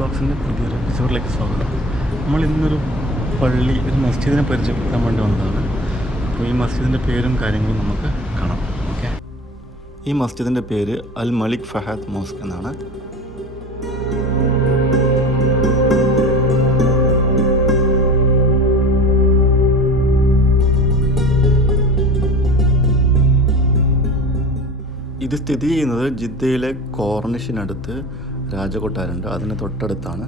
വ്ളോഗ്സിൻ്റെ പുതിയൊരു എപ്പിസോഡിലേക്ക് സ്വാഗതം. നമ്മൾ ഇന്നൊരു പള്ളി, ഒരു മസ്ജിദിനെ പരിചയപ്പെടുത്താൻ വേണ്ടി വന്നതാണ്. അപ്പോൾ ഈ മസ്ജിദിൻ്റെ പേരും കാര്യങ്ങളും നമുക്ക് കാണാം. ഓക്കെ, ഈ മസ്ജിദിൻ്റെ പേര് അൽ മലിക് ഫഹാദ് മോസ്ക് എന്നാണ്. ഇത് സ്ഥിതി ചെയ്യുന്നത് ജിദ്ദയിലെ കോർണിഷിനടുത്ത് രാജകൊട്ടാരമുണ്ട്, അതിന് തൊട്ടടുത്താണ്.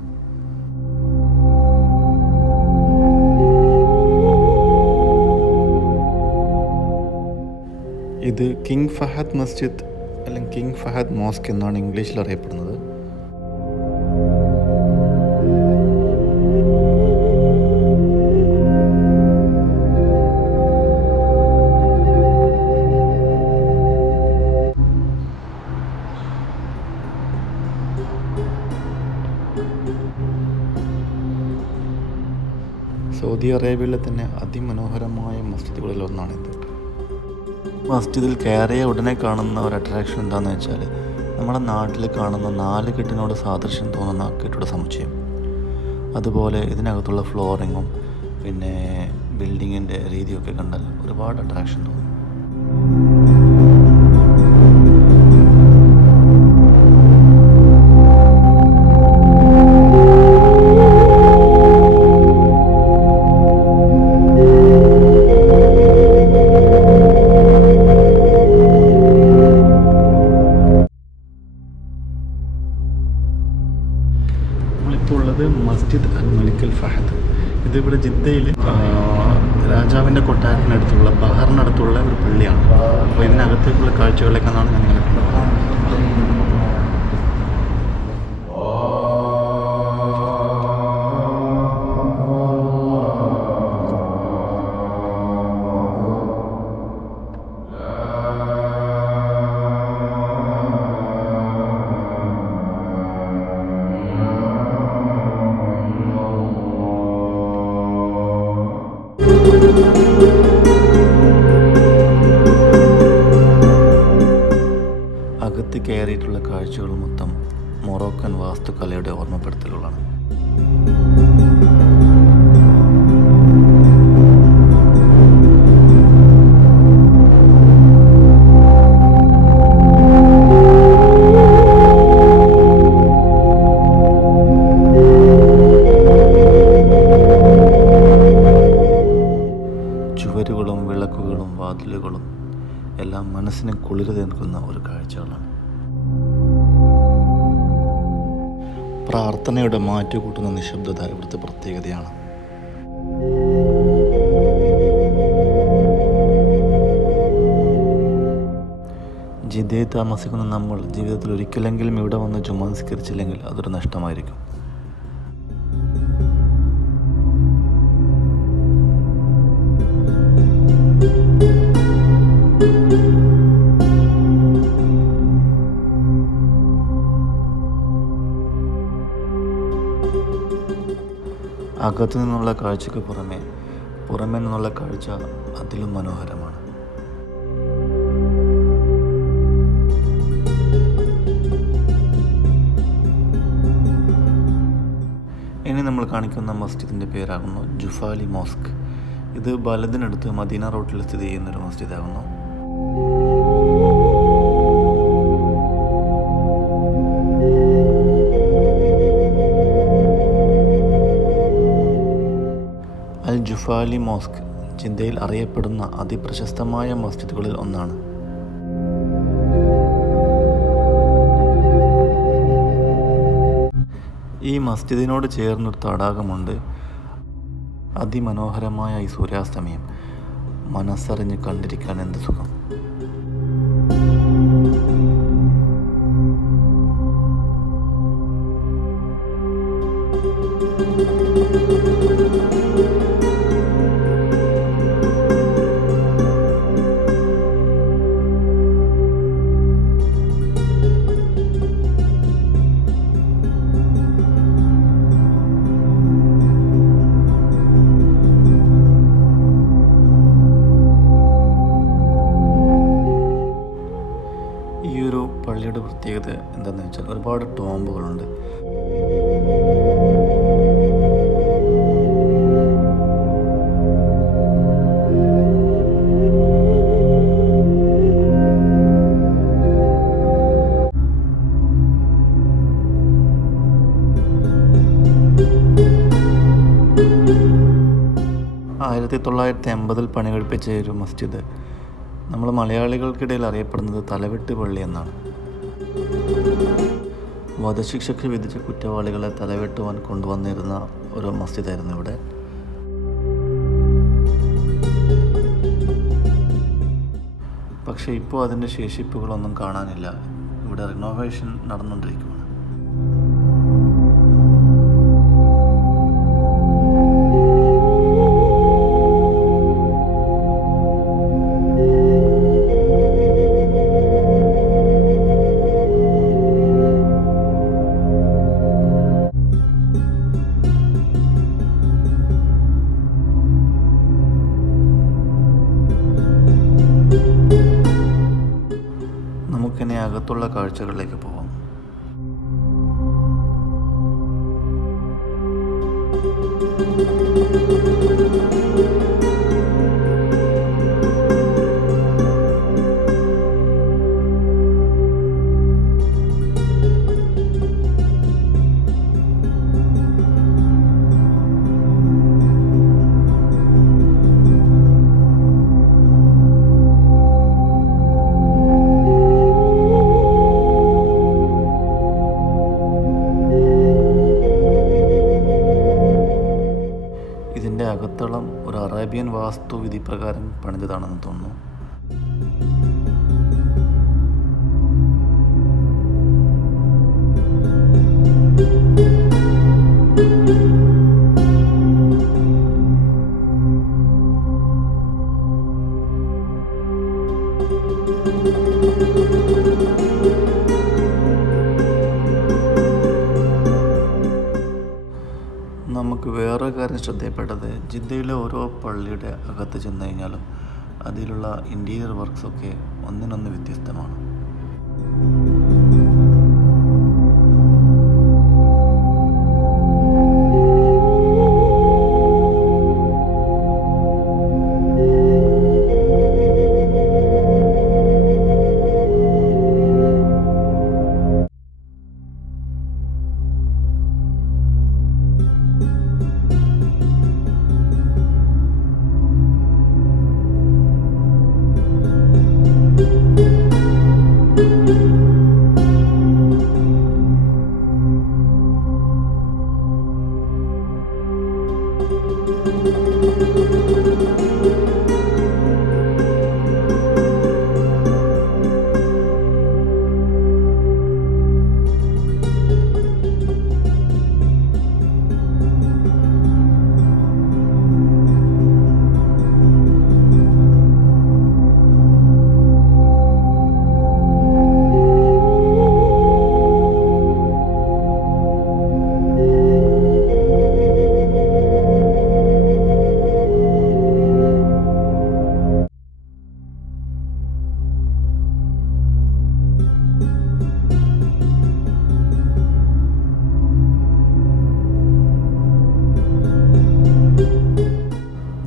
ഇത് കിങ് ഫഹദ് മസ്ജിദ് അല്ലെങ്കിൽ കിങ് ഫഹദ് മോസ്ക് എന്നാണ് ഇംഗ്ലീഷിൽ അറിയപ്പെടുന്നത്. സൗദി അറേബ്യയിലെ തന്നെ അതിമനോഹരമായ മസ്ജിദുകളിൽ ഒന്നാണിത്. മസ്ജിദിൽ കയറിയ ഉടനെ കാണുന്ന ഒരു അട്രാക്ഷൻ എന്താണെന്ന് വെച്ചാൽ, നമ്മുടെ നാട്ടിൽ കാണുന്ന 4 കെട്ടിനോട് സാദൃശ്യം തോന്നുന്ന കെട്ടിട സമുച്ചയം. അതുപോലെ ഇതിനകത്തുള്ള ഫ്ലോറിങ്ങും പിന്നെ ബിൽഡിങ്ങിൻ്റെ രീതിയൊക്കെ കണ്ടാൽ ഒരുപാട് അട്രാക്ഷൻ തോന്നും. ഉള്ളത് മസ്ജിദ് അൽ മലിക് അൽ ഫഹദ്. ഇതിവിടെ ജിദ്ദയിൽ രാജാവിൻ്റെ കൊട്ടാരത്തിനടുത്തുള്ള ബഹറിനടുത്തുള്ള ഒരു പള്ളിയാണ്. അപ്പോൾ ഇതിനകത്തേക്കുള്ള കാഴ്ചകളിലേക്കാണ് ഞാൻ നിങ്ങളെ കൊണ്ടുപോകുന്നത്. അകത്ത് കയറിയിട്ടുള്ള കാഴ്ചകൾ മൊത്തം മൊറോക്കൻ വാസ്തുകലയുടെ ഓർമ്മപ്പെടുത്തലുകളാണ്. ചുവരുകളും വിളക്കുകളും വാതിലുകളും എല്ലാം മനസ്സിന് കുളിര് തീർക്കുന്ന ഒരു കാഴ്ചകളാണ്. പ്രാർത്ഥനയുടെ മാറ്റുകൂട്ടുന്ന നിശബ്ദത ഇവിടുത്തെ പ്രത്യേകതയാണ്. ജിദ്ദയിൽ താമസിക്കുന്ന നമ്മൾ ജീവിതത്തിൽ ഒരിക്കലെങ്കിലും ഇവിടെ വന്ന് ജുമാ നിസ്കരിച്ചില്ലെങ്കിൽ അതൊരു നഷ്ടമായിരിക്കും. അകത്തു നിന്നുള്ള കാഴ്ചയ്ക്ക് പുറമേ നിന്നുള്ള കാഴ്ച അതിലും മനോഹരമാണ്. ഇനി നമ്മൾ കാണിക്കുന്ന മസ്ജിദിൻ്റെ പേരാകുന്നു ജുഫാലി മോസ്ക്. ഇത് ബലദിനടുത്ത് മദീന റോഡിൽ സ്ഥിതി ചെയ്യുന്നൊരു മസ്ജിദാകുന്നു. അൽ ജുഫാലി മോസ്ക് ജിദ്ദയിൽ അറിയപ്പെടുന്ന അതിപ്രശസ്തമായ മസ്ജിദുകളിൽ ഒന്നാണ്. ഈ മസ്ജിദിനോട് ചേർന്നൊരു തടാകമുണ്ട്. അതിമനോഹരമായ ഈ സൂര്യാസ്തമയം മനസ്സറിഞ്ഞ് കണ്ടിരിക്കാൻ എന്ത് സുഖം. പള്ളിയുടെ പ്രത്യേകത എന്താണെന്ന് വെച്ചാൽ ഒരുപാട് ടോംബുകളുണ്ട്. പണി കഴിപ്പിച്ച ഒരു മസ്ജിദ് നമ്മൾ മലയാളികൾക്കിടയിൽ അറിയപ്പെടുന്നത് തലവെട്ട് പള്ളി എന്നാണ്. വധശിക്ഷയ്ക്ക് വിധിച്ച കുറ്റവാളികളെ തലവെട്ടുവാൻ കൊണ്ടുവന്നിരുന്ന ഒരു മസ്ജിദായിരുന്നു ഇവിടെ. പക്ഷേ ഇപ്പോൾ അതിൻ്റെ ശേഷിപ്പുകളൊന്നും കാണാനില്ല. ഇവിടെ റിനോവേഷൻ നടന്നുകൊണ്ടിരിക്കുകയാണ്. നമുക്കിനി അകത്തുള്ള കാഴ്ചകളിലേക്ക് പോവാം. ഇതിൻ്റെ അകത്തളം ഒരു അറേബ്യൻ വാസ്തുവിധി പ്രകാരം പണിതതാണെന്ന് തോന്നുന്നു. നമുക്ക് വേറെ കാര്യം ശ്രദ്ധയപ്പെട്ടത് ജിദ്ദയിലെ ഓരോ പള്ളിയുടെ അകത്ത് ചെന്ന് കഴിഞ്ഞാലും അതിലുള്ള ഇൻറ്റീരിയർ വർക്ക്സൊക്കെ ഒന്നിനൊന്ന് വ്യത്യസ്തമാണ്.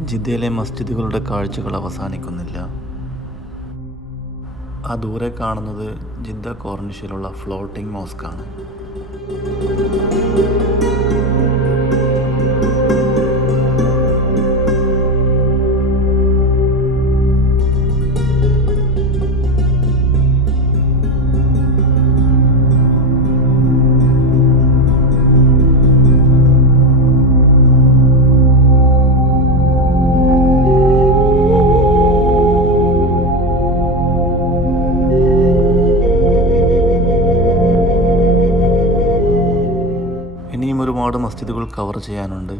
ജിദ്ദയിലെ മസ്ജിദുകളുടെ കാഴ്ചകൾ അവസാനിക്കുന്നില്ല. ആ ദൂരെ കാണുന്നത് ജിദ്ദ കോർണിഷിലുള്ള ഫ്ലോട്ടിംഗ് മോസ്കാണ്. ഇനിയും ഒരുപാട് മസ്ജിദുകൾ കവർ ചെയ്യാനുണ്ട്.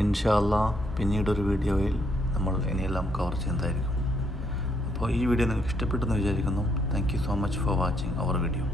ഇൻഷാ അല്ലാഹ് പിന്നീടൊരു വീഡിയോയിൽ നമ്മൾ ഇനിയെല്ലാം കവർ ചെയ്യുന്നതായിരിക്കും. അപ്പോൾ ഈ വീഡിയോ നിങ്ങൾക്ക് ഇഷ്ടപ്പെട്ടെന്ന് വിചാരിക്കുന്നു. Thank you so much for watching our video.